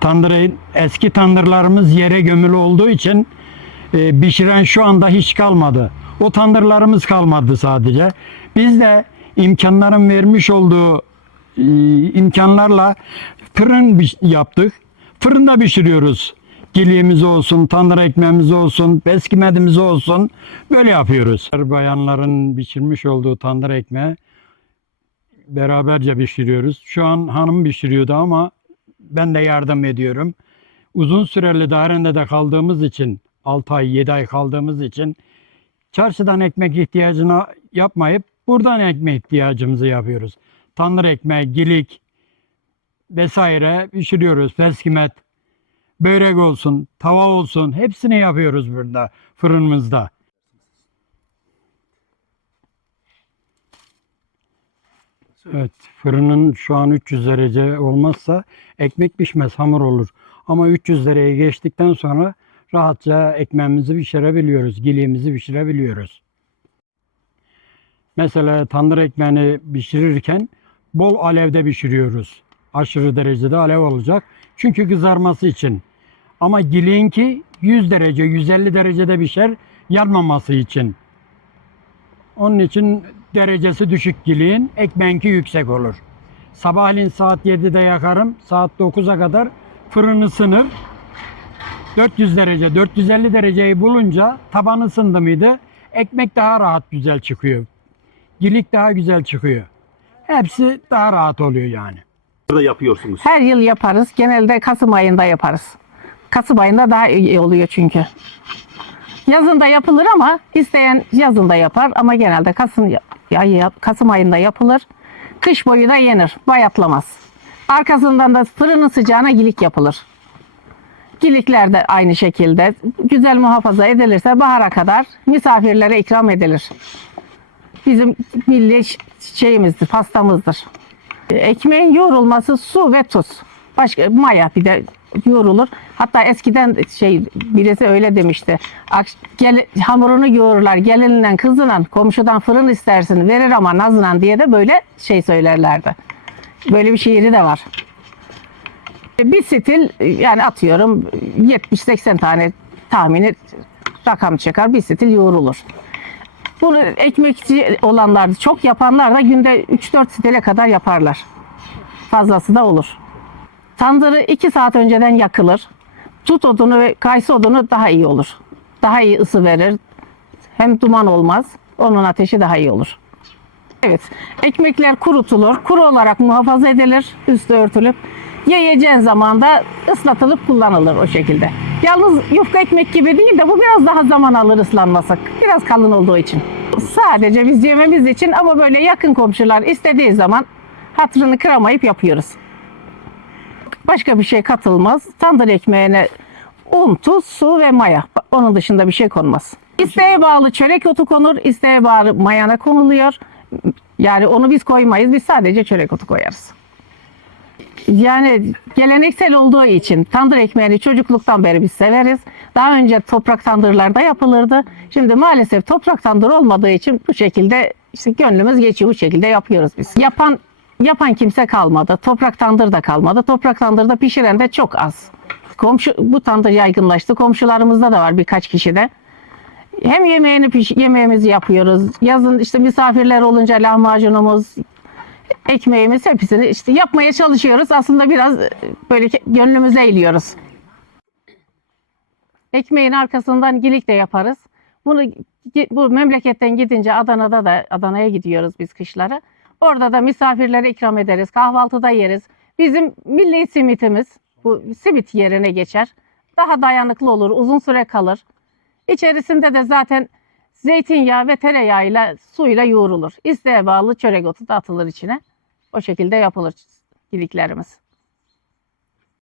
Tandır eski tandırlarımız yere gömülü olduğu için e, pişiren şu anda hiç kalmadı. O tandırlarımız kalmadı sadece. Biz de imkanların vermiş olduğu e, imkanlarla fırın yaptık. Fırında pişiriyoruz. Giliğimiz olsun, tandır ekmeğimiz olsun, beskimedimiz olsun. Böyle yapıyoruz. Bayanların pişirmiş olduğu tandır ekmeği beraberce pişiriyoruz. Şu an hanım pişiriyordu ama ben de yardım ediyorum. Uzun süreli Daren'de kaldığımız için 6 ay 7 ay kaldığımız için çarşıdan ekmek ihtiyacını yapmayıp buradan ekmek ihtiyacımızı yapıyoruz. Tandır ekmeği, gilik vesaire pişiriyoruz. Peskimet, börek olsun, tava olsun hepsini yapıyoruz burada fırınımızda. Evet, fırının şu an 300 derece olmazsa ekmek pişmez, hamur olur. Ama 300 dereceye geçtikten sonra rahatça ekmeğimizi pişirebiliyoruz, giliğimizi pişirebiliyoruz. Mesela tandır ekmeğini pişirirken bol alevde pişiriyoruz. Aşırı derecede alev olacak. Çünkü kızarması için. Ama giliğinki 100 derece, 150 derecede pişer yanmaması için. Onun için derecesi düşük giliğin, ekmeğinki yüksek olur. Sabahleyin saat 7'de yakarım, saat 9'a kadar fırın ısınır. 400 derece, 450 dereceyi bulunca taban ısındı mıydı ekmek daha rahat güzel çıkıyor. Gilik daha güzel çıkıyor. Hepsi daha rahat oluyor yani. da yapıyorsunuz. Her yıl yaparız. Genelde Kasım ayında yaparız. Kasım ayında daha iyi oluyor çünkü. Yazında yapılır ama isteyen yazında yapar ama genelde Kasım ayı Kasım ayında yapılır. Kış boyu da yenir, bayatlamaz. Arkasından da fırının sıcağına gilik yapılır. Gilikler de aynı şekilde güzel muhafaza edilirse bahara kadar misafirlere ikram edilir. Bizim milli şeyimizdir, pastamızdır. Ekmeğin yoğrulması su ve tuz. Başka maya bir de yoğrulur. Hatta eskiden şey birisi öyle demişti. Gel, hamurunu yoğururlar. Gelinle kızla komşudan fırın istersin verir ama nazla diye de böyle şey söylerlerdi. Böyle bir şiiri de var. Bir stil yani atıyorum 70-80 tane tahmini rakam çıkar. Bir stil yoğrulur. Bunu ekmekçi olanlar, çok yapanlar da günde 3-4 stile kadar yaparlar. Fazlası da olur. Tandırı 2 saat önceden yakılır. Tut odunu ve kayısı odunu daha iyi olur. Daha iyi ısı verir. Hem duman olmaz. Onun ateşi daha iyi olur. Evet. Ekmekler kurutulur. Kuru olarak muhafaza edilir. Üstü örtülüp. Yiyeceğin zaman da ıslatılıp kullanılır o şekilde. Yalnız yufka ekmek gibi değil de bu biraz daha zaman alır ıslanması. Biraz kalın olduğu için. Sadece biz yememiz için ama böyle yakın komşular istediği zaman hatırını kıramayıp yapıyoruz. Başka bir şey katılmaz. Tandır ekmeğine un, tuz, su ve maya. Onun dışında bir şey konmaz. İsteğe bağlı çörek otu konur, isteğe bağlı mayana konuluyor. Yani onu biz koymayız, biz sadece çörek otu koyarız. Yani geleneksel olduğu için tandır ekmeğini çocukluktan beri biz severiz. Daha önce toprak tandırlarda yapılırdı. Şimdi maalesef toprak tandır olmadığı için bu şekilde işte gönlümüz geçiyor bu şekilde yapıyoruz biz. Yapan yapan kimse kalmadı. Toprak tandır da kalmadı. Toprak tandırda pişiren de çok az. Komşu bu tandır yaygınlaştı. Komşularımızda da var birkaç kişi de. Hem yemeğini piş, yemeğimizi yapıyoruz. Yazın işte misafirler olunca lahmacunumuz, ekmeğimiz hepsini işte yapmaya çalışıyoruz. Aslında biraz e, böyle gönlümüze eğiliyoruz. Ekmeğin arkasından gilik de yaparız. Bunu bu memleketten gidince Adana'da da Adana'ya gidiyoruz biz kışları. Orada da misafirlere ikram ederiz. Kahvaltıda yeriz. Bizim milli simitimiz bu simit yerine geçer. Daha dayanıklı olur, uzun süre kalır. İçerisinde de zaten zeytinyağı ve tereyağıyla suyla yoğrulur. İsteğe bağlı çörek otu da atılır içine. O şekilde yapılır gidiklerimiz.